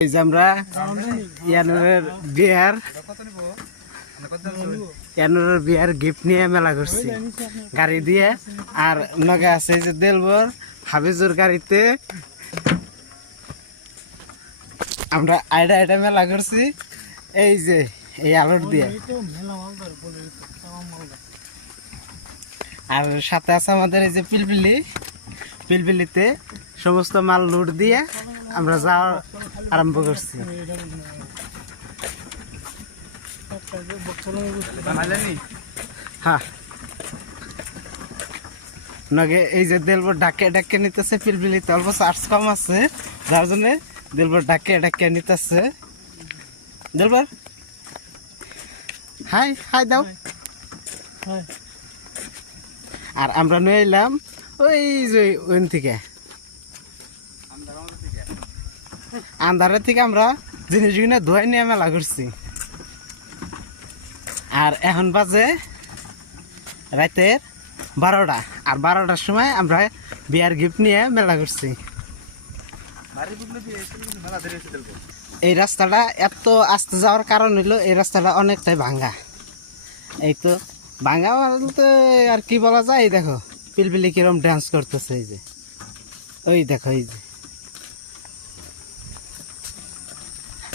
এই যে আমরা বিয়ার গিফট নিয়ে মেলা করছি গাড়ি দিয়ে। আর নগে আছে যে দেলবর হাবিজুর গাড়িতে আমরা আইডা মেলা করছি। এই যে এই আলোর দিয়ে, আর সাথে আছে আমাদের এই যে পিলপিলিতে সমস্ত মাল লুট দিয়ে আমরা যাওয়া আরম্ভ করছি। হ্যাঁ, নগে এই যে দেলবর ডাকে নিতেছে। পিলপিলিতে অল্প চার্জ কম আছে, যার জন্য দেলবর ডাকে নিতেছে। দেলবর হাই হাই দাও। আর আমরা নিয়ে এলাম ওই যে ওইন থেকে, আন্ধারের থেকে আমরা জিনিসগুলো ধোয়াই নিয়ে মেলা করছি। আর এখন বাজে রাতের 12টা, আর 12টার সময় আমরা বিয়ার গিফট নিয়ে মেলা করছি। এই রাস্তাটা এত আস্তে যাওয়ার কারণ হইলো এই রাস্তাটা অনেকটাই ভাঙ্গা। এই তো ভাঙ্গা বলতে আর কি বলা যায়, এই দেখো পিলপিলি কিরম ডান্স করতেছে। এই যে ওই দেখো, এই যে।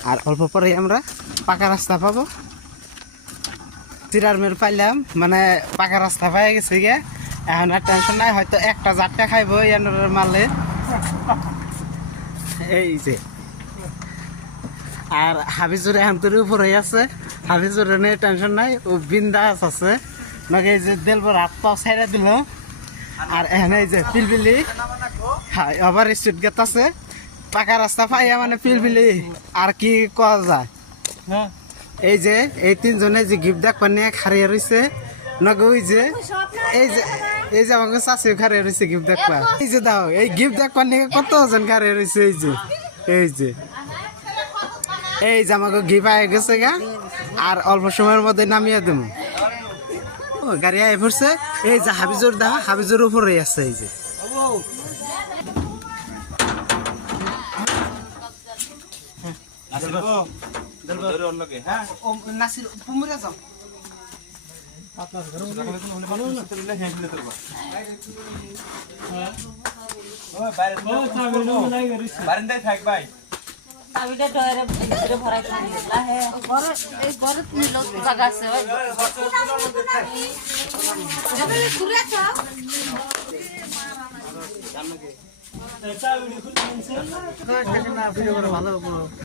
আর অল্প পরে আমরা পাকা রাস্তা পাবো। চিরারমের পাইলাম, মানে পাকা রাস্তা পাই গেছে গে। এখন আর টেনশন নাই, হয়তো একটা জাটকা খাইবো ইয়ানোর মালে। এই যে আর হাবিজুর এখন তোর উপরে আছে, হাবিজুর নিয়ে টেনশন নাই, ও বিন্দাস আছে। নাকি এই যে দেলবর হাত পাও ছাইড়া দিল। আর এখানে এই যে পিলপিলি আবার স্ট্রিট গেট আছে, পাকা রাস্তা পাইয়া মানে পিলপিলি আর কি করা যায়। এই যে এই তিনজনে যে গিফট দেখ নিয়ে খারিয়ে রয়েছে। নগে ওই যে এই যে আমাকে চাষিও খারিয়ে রয়েছে গিফট দেখবা। এই যে দাও, এই গিফট দেখবার নিয়ে কতজন খারিয়ে রয়েছে। এই যে আমাকে গিফট আয় গেছে গা, আর অল্প সময়ের মধ্যে নামিয়ে দেবো। গাড়ি আয় পড়ছে। এই যে হাবিজুর দা, হাবিজুর উপরে আছে। এই যে বারান্দায় থাক ভাই। চাবিটা ডয়ারে ভিতরে ভরাই দিলা হে ঘরে এই ঘরে তুমি লোক জায়গা আছে ওই ঘুরে যাও চাবিটা খুলে নিছে না ভিডিও করে ভালো